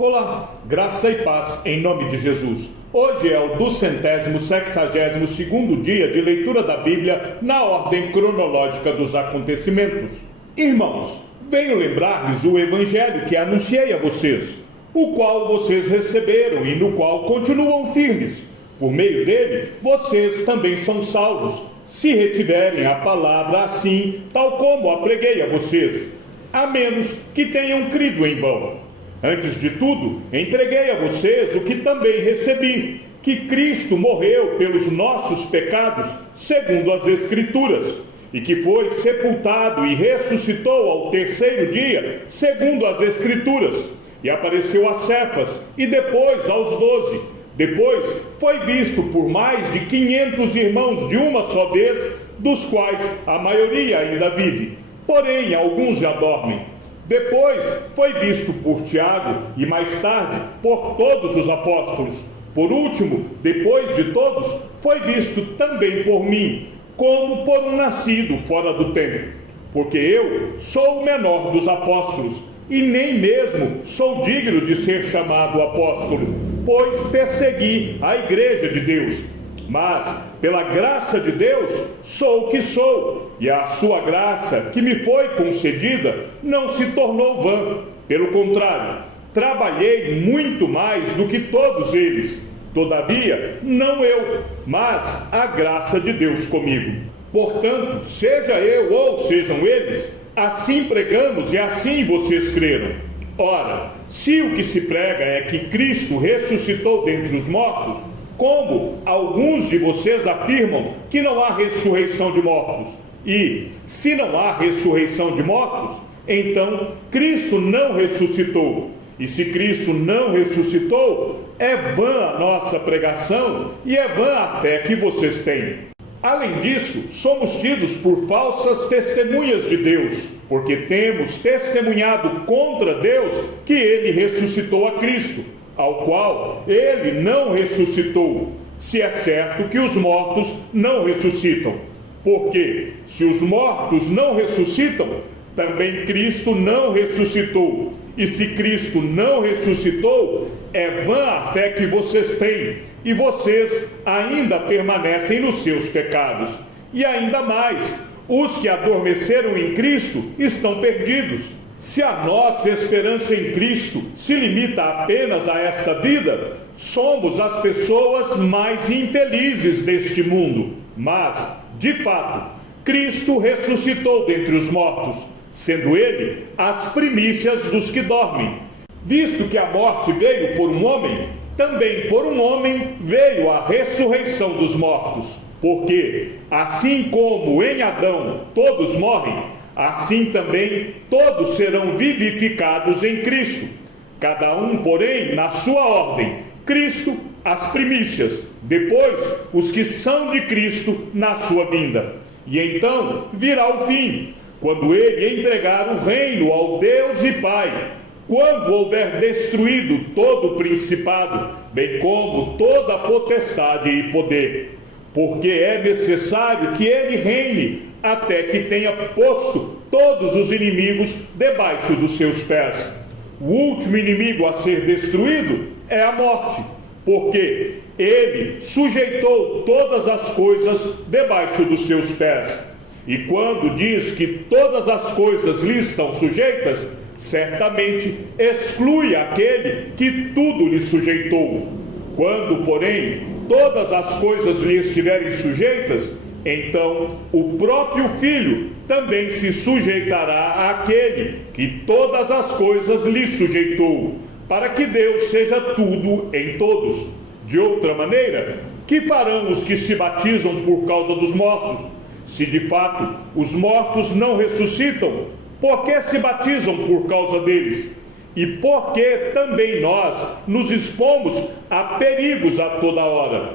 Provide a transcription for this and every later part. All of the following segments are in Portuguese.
Olá, graça e paz em nome de Jesus. Hoje é o 262º dia de leitura da Bíblia na ordem cronológica dos acontecimentos. Irmãos, venho lembrar-lhes o evangelho que anunciei a vocês, o qual vocês receberam e no qual continuam firmes. Por meio dele, vocês também são salvos, se retiverem a palavra assim, tal como a preguei a vocês, a menos que tenham crido em vão. Antes de tudo, entreguei a vocês o que também recebi, que Cristo morreu pelos nossos pecados, segundo as Escrituras, e que foi sepultado e ressuscitou ao terceiro dia, segundo as Escrituras, e apareceu a Cefas, e depois aos 12. Depois foi visto por mais de 500 irmãos de uma só vez, dos quais a maioria ainda vive, porém alguns já dormem. Depois foi visto por Tiago e mais tarde por todos os apóstolos. Por último, depois de todos, foi visto também por mim, como por um nascido fora do tempo. Porque eu sou o menor dos apóstolos, e nem mesmo sou digno de ser chamado apóstolo, pois persegui a igreja de Deus. Mas, pela graça de Deus, sou o que sou, e a sua graça, que me foi concedida, não se tornou vã. Pelo contrário, trabalhei muito mais do que todos eles. Todavia, não eu, mas a graça de Deus comigo. Portanto, seja eu ou sejam eles, assim pregamos e assim vocês creram. Ora, se o que se prega é que Cristo ressuscitou dentre os mortos, como alguns de vocês afirmam que não há ressurreição de mortos, e se não há ressurreição de mortos, então Cristo não ressuscitou. E se Cristo não ressuscitou, é vã a nossa pregação e é vã a fé que vocês têm. Além disso, somos tidos por falsas testemunhas de Deus, porque temos testemunhado contra Deus que ele ressuscitou a Cristo, ao qual ele não ressuscitou, se é certo que os mortos não ressuscitam. Porque, se os mortos não ressuscitam, também Cristo não ressuscitou. E se Cristo não ressuscitou, é vã a fé que vocês têm, e vocês ainda permanecem nos seus pecados. E ainda mais, os que adormeceram em Cristo estão perdidos. Se a nossa esperança em Cristo se limita apenas a esta vida, somos as pessoas mais infelizes deste mundo. Mas, de fato, Cristo ressuscitou dentre os mortos, sendo ele as primícias dos que dormem. Visto que a morte veio por um homem, também por um homem veio a ressurreição dos mortos. Porque, assim como em Adão todos morrem, assim também todos serão vivificados em Cristo. Cada um, porém, na sua ordem. Cristo, as primícias. Depois, os que são de Cristo na sua vinda. E então virá o fim, quando ele entregar o reino ao Deus e Pai. Quando houver destruído todo o principado, bem como toda a potestade e poder. Porque é necessário que ele reine até que tenha posto todos os inimigos debaixo dos seus pés. O último inimigo a ser destruído é a morte, porque ele sujeitou todas as coisas debaixo dos seus pés. E quando diz que todas as coisas lhe estão sujeitas, certamente exclui aquele que tudo lhe sujeitou. Quando, porém, todas as coisas lhe estiverem sujeitas, então o próprio Filho também se sujeitará àquele que todas as coisas lhe sujeitou, para que Deus seja tudo em todos. De outra maneira, que farão os que se batizam por causa dos mortos? Se de fato os mortos não ressuscitam, por que se batizam por causa deles? E por que também nós nos expomos a perigos a toda hora?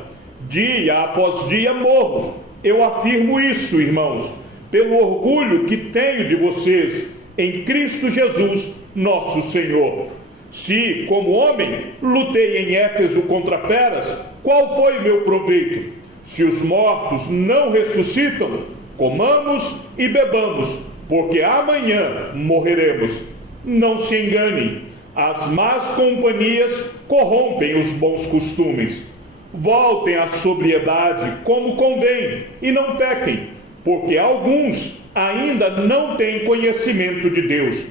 Dia após dia morro. Eu afirmo isso, irmãos, pelo orgulho que tenho de vocês em Cristo Jesus, nosso Senhor. Se, como homem, lutei em Éfeso contra feras, qual foi o meu proveito? Se os mortos não ressuscitam, comamos e bebamos, porque amanhã morreremos. Não se enganem, As más companhias corrompem os bons costumes. Voltem à sobriedade como convém e não pequem, porque alguns ainda não têm conhecimento de Deus.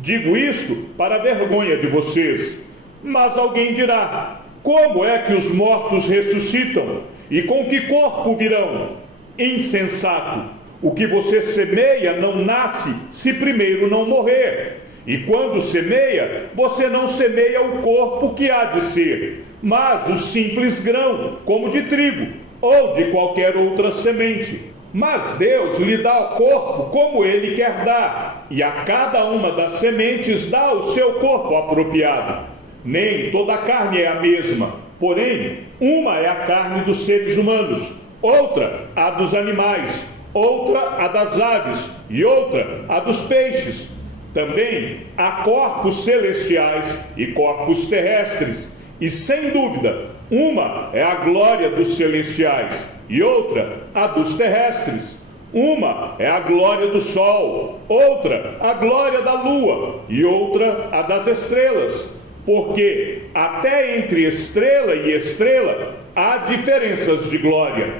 Digo isto para a vergonha de vocês. Mas alguém dirá: como é que os mortos ressuscitam? E com que corpo virão? Insensato! O que você semeia não nasce se primeiro não morrer. E quando semeia, você não semeia o corpo que há de ser, mas o simples grão, como de trigo, ou de qualquer outra semente. Mas Deus lhe dá o corpo como Ele quer dar, e a cada uma das sementes dá o seu corpo apropriado. Nem toda a carne é a mesma, porém, uma é a carne dos seres humanos, outra a dos animais, outra a das aves, e outra a dos peixes. Também há corpos celestiais e corpos terrestres, e sem dúvida, uma é a glória dos celestiais e outra a dos terrestres. Uma é a glória do sol, outra a glória da lua e outra a das estrelas. Porque até entre estrela e estrela há diferenças de glória.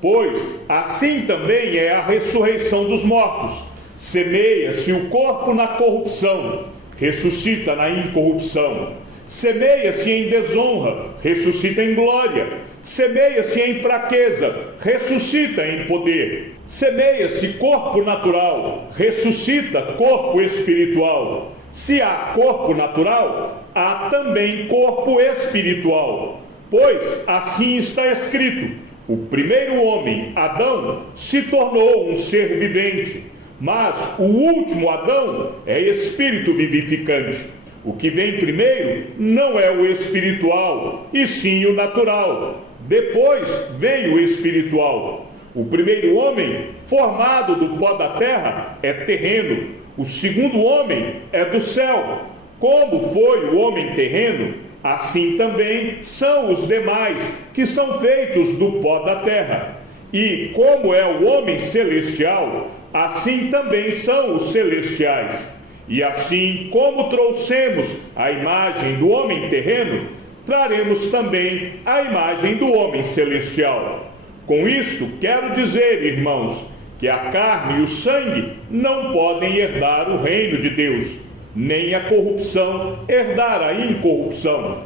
Pois assim também é a ressurreição dos mortos. Semeia-se o corpo na corrupção, ressuscita na incorrupção. Semeia-se em desonra, ressuscita em glória. Semeia-se em fraqueza, ressuscita em poder. Semeia-se corpo natural, ressuscita corpo espiritual. Se há corpo natural, há também corpo espiritual. Pois assim está escrito: o primeiro homem, Adão, se tornou um ser vivente. Mas o último Adão é espírito vivificante. O que vem primeiro não é o espiritual, e sim o natural. Depois vem o espiritual. O primeiro homem, formado do pó da terra, é terreno. O segundo homem é do céu. Como foi o homem terreno, assim também são os demais, que são feitos do pó da terra. E como é o homem celestial, assim também são os celestiais. E assim como trouxemos a imagem do homem terreno, traremos também a imagem do homem celestial. Com isto quero dizer, irmãos, que a carne e o sangue não podem herdar o reino de Deus, nem a corrupção herdar a incorrupção.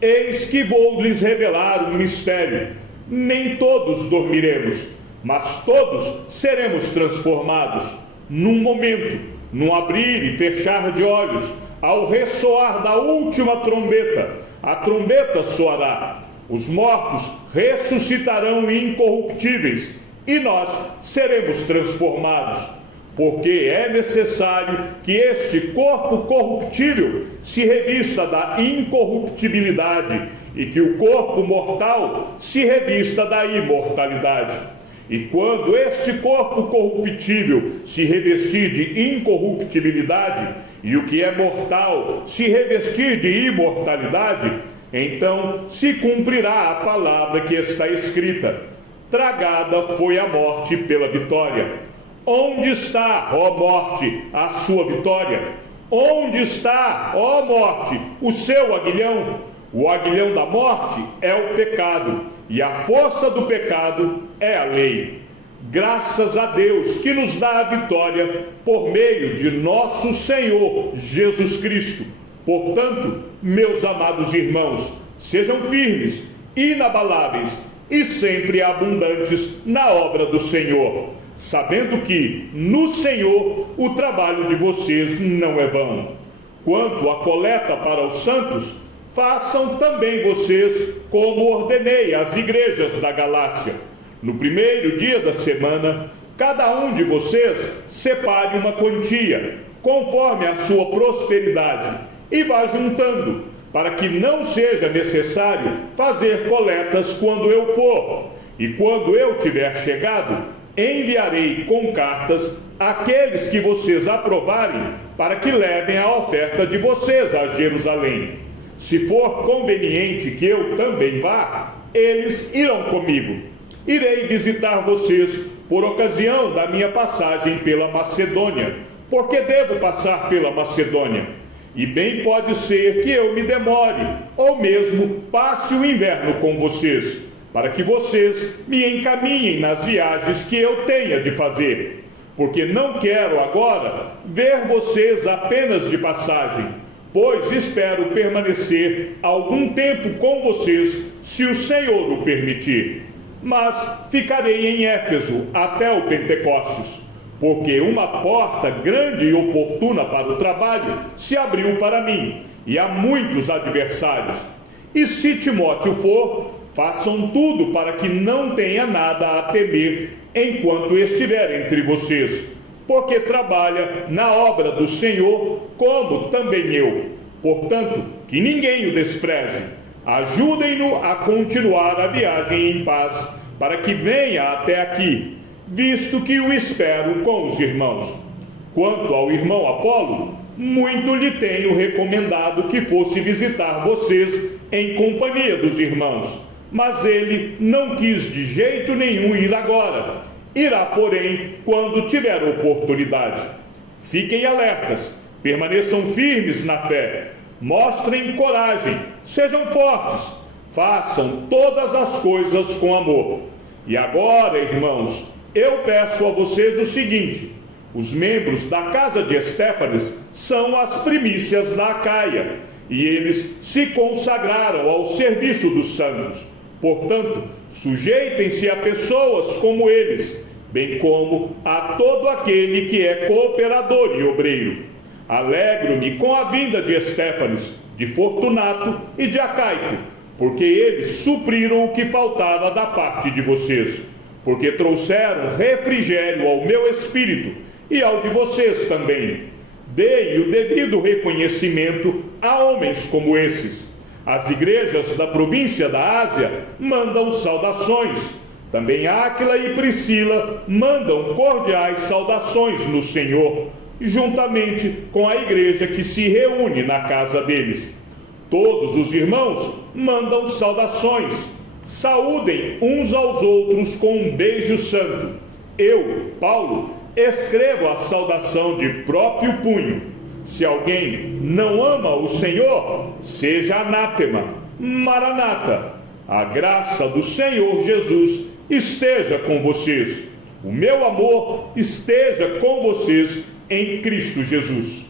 Eis que vou lhes revelar um mistério: nem todos dormiremos, mas todos seremos transformados, num momento, num abrir e fechar de olhos, ao ressoar da última trombeta. A trombeta soará, os mortos ressuscitarão incorruptíveis, e nós seremos transformados, porque é necessário que este corpo corruptível se revista da incorruptibilidade, e que o corpo mortal se revista da imortalidade. E quando este corpo corruptível se revestir de incorruptibilidade, e o que é mortal se revestir de imortalidade, então se cumprirá a palavra que está escrita: tragada foi a morte pela vitória. Onde está, ó morte, a sua vitória? Onde está, ó morte, o seu aguilhão? O aguilhão da morte é o pecado, e a força do pecado é a lei. Graças a Deus que nos dá a vitória por meio de nosso Senhor Jesus Cristo. Portanto, meus amados irmãos, sejam firmes, inabaláveis e sempre abundantes na obra do Senhor, sabendo que no Senhor o trabalho de vocês não é vão. Quanto à coleta para os santos, façam também vocês como ordenei às igrejas da Galácia. No primeiro dia da semana, cada um de vocês separe uma quantia, conforme a sua prosperidade, e vá juntando, para que não seja necessário fazer coletas quando eu for. E quando eu tiver chegado, enviarei com cartas aqueles que vocês aprovarem, para que levem a oferta de vocês a Jerusalém. Se for conveniente que eu também vá, eles irão comigo. Irei visitar vocês por ocasião da minha passagem pela Macedônia, porque devo passar pela Macedônia. e bem pode ser que eu me demore, ou mesmo passe o inverno com vocês, para que vocês me encaminhem nas viagens que eu tenha de fazer, porque não quero agora ver vocês apenas de passagem, pois espero permanecer algum tempo com vocês, se o Senhor o permitir. Mas ficarei em Éfeso até o Pentecostes, porque uma porta grande e oportuna para o trabalho se abriu para mim, e há muitos adversários. E se Timóteo for, façam tudo para que não tenha nada a temer enquanto estiver entre vocês, porque trabalha na obra do Senhor, como também eu. Portanto, que ninguém o despreze. Ajudem-no a continuar a viagem em paz, para que venha até aqui, visto que o espero com os irmãos. Quanto ao irmão Apolo, muito lhe tenho recomendado que fosse visitar vocês em companhia dos irmãos, mas ele não quis de jeito nenhum ir agora. Irá, porém, quando tiver oportunidade. Fiquem alertas, permaneçam firmes na fé, mostrem coragem, sejam fortes, façam todas as coisas com amor. E agora, irmãos, eu peço a vocês o seguinte: os membros da casa de Estéfanes são as primícias da Acaia, e eles se consagraram ao serviço dos santos. Portanto, sujeitem-se a pessoas como eles, bem como a todo aquele que é cooperador e obreiro. Alegro-me com a vinda de Estéfanes, de Fortunato e de Acaico, porque eles supriram o que faltava da parte de vocês, porque trouxeram refrigério ao meu espírito e ao de vocês também. Deem o devido reconhecimento a homens como esses. As igrejas da província da Ásia mandam saudações. Também Áquila e Priscila mandam cordiais saudações no Senhor, juntamente com a igreja que se reúne na casa deles. Todos os irmãos mandam saudações. Saúdem uns aos outros com um beijo santo. Eu, Paulo, escrevo a saudação de próprio punho. Se alguém não ama o Senhor, seja anátema. Maranata. A graça do Senhor Jesus esteja com vocês. O meu amor esteja com vocês em Cristo Jesus.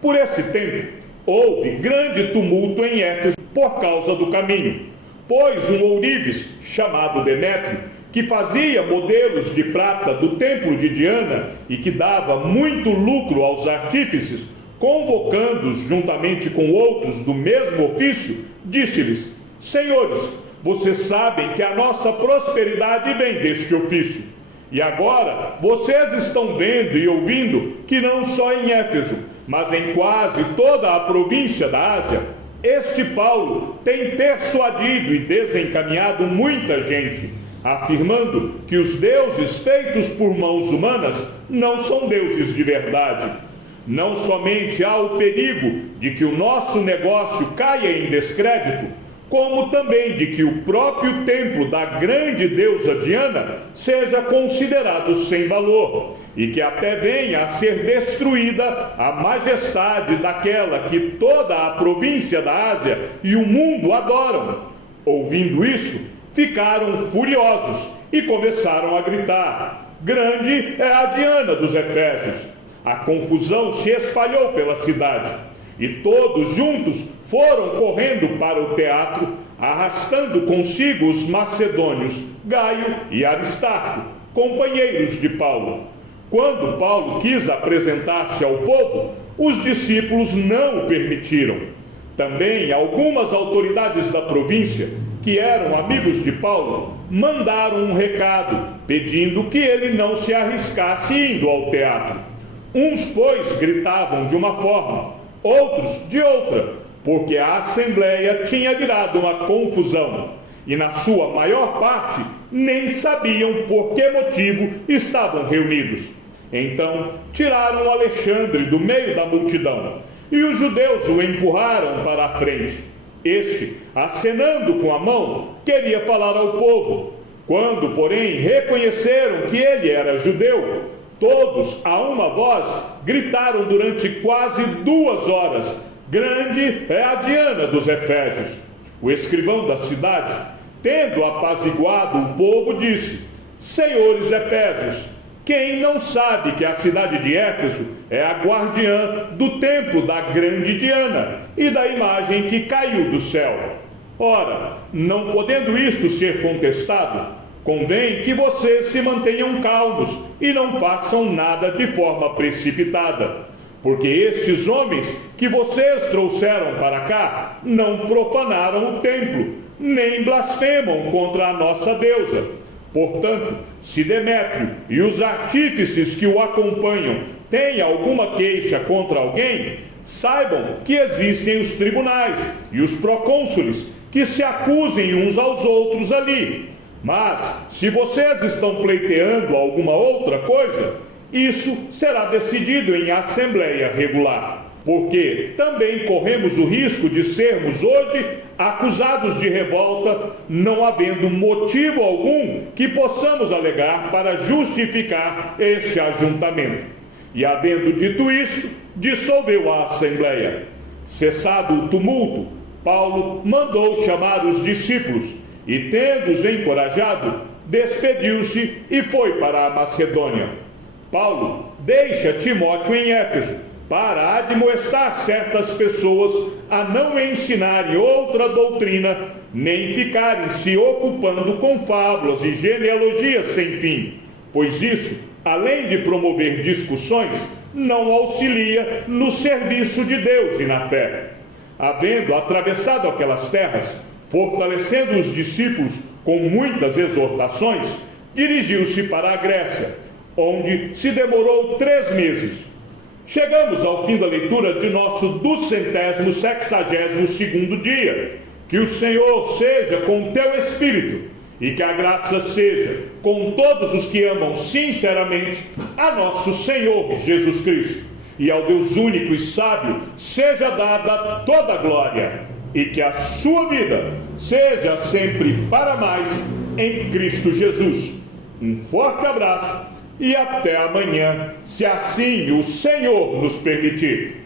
Por esse tempo, houve grande tumulto em Éfeso por causa do caminho, pois um ourives, chamado Demétrio, que fazia modelos de prata do templo de Diana e que dava muito lucro aos artífices, convocando-os juntamente com outros do mesmo ofício, disse-lhes: Senhores, vocês sabem que a nossa prosperidade vem deste ofício. E agora vocês estão vendo e ouvindo que não só em Éfeso, mas em quase toda a província da Ásia, este Paulo tem persuadido e desencaminhado muita gente, afirmando que os deuses feitos por mãos humanas não são deuses de verdade. Não somente há o perigo de que o nosso negócio caia em descrédito, como também de que o próprio templo da grande deusa Diana seja considerado sem valor, e que até venha a ser destruída a majestade daquela que toda a província da Ásia e o mundo adoram. Ouvindo isto, ficaram furiosos e começaram a gritar: Grande é a Diana dos Efésios! A confusão se espalhou pela cidade, e todos juntos foram correndo para o teatro, arrastando consigo os macedônios Gaio e Aristarco, companheiros de Paulo. Quando Paulo quis apresentar-se ao povo, os discípulos não o permitiram. Também algumas autoridades da província, que eram amigos de Paulo, mandaram um recado, pedindo que ele não se arriscasse indo ao teatro. Uns, pois, gritavam de uma forma, outros de outra, porque a assembleia tinha virado uma confusão, e na sua maior parte nem sabiam por que motivo estavam reunidos. Então tiraram Alexandre do meio da multidão, e os judeus o empurraram para a frente. Este, acenando com a mão, queria falar ao povo. Quando, porém, reconheceram que ele era judeu, todos, a uma voz, gritaram durante quase 2 horas: grande é a Diana dos Efésios. O escrivão da cidade, tendo apaziguado o povo, disse: Senhores Efésios, quem não sabe que a cidade de Éfeso é a guardiã do templo da grande Diana e da imagem que caiu do céu? Ora, não podendo isto ser contestado, convém que vocês se mantenham calmos e não façam nada de forma precipitada, porque estes homens que vocês trouxeram para cá não profanaram o templo, nem blasfemam contra a nossa deusa. Portanto, se Demétrio e os artífices que o acompanham têm alguma queixa contra alguém, saibam que existem os tribunais e os procônsules que se acusem uns aos outros ali. Mas, se vocês estão pleiteando alguma outra coisa, isso será decidido em assembleia regular. Porque também corremos o risco de sermos hoje acusados de revolta, não havendo motivo algum que possamos alegar para justificar este ajuntamento. E havendo dito isso, dissolveu a assembleia. Cessado o tumulto, Paulo mandou chamar os discípulos e, tendo-os encorajado, despediu-se e foi para a Macedônia. Paulo deixa Timóteo em Éfeso para admoestar certas pessoas a não ensinarem outra doutrina, nem ficarem se ocupando com fábulas e genealogias sem fim, pois isso, além de promover discussões, não auxilia no serviço de Deus e na fé. Havendo atravessado aquelas terras, fortalecendo os discípulos com muitas exortações, dirigiu-se para a Grécia, onde se demorou 3 meses. Chegamos ao fim da leitura de nosso 262º dia. Que o Senhor seja com o teu espírito e que a graça seja com todos os que amam sinceramente a nosso Senhor Jesus Cristo. E ao Deus único e sábio seja dada toda a glória, e que a sua vida seja sempre para mais em Cristo Jesus. Um forte abraço e até amanhã, se assim o Senhor nos permitir.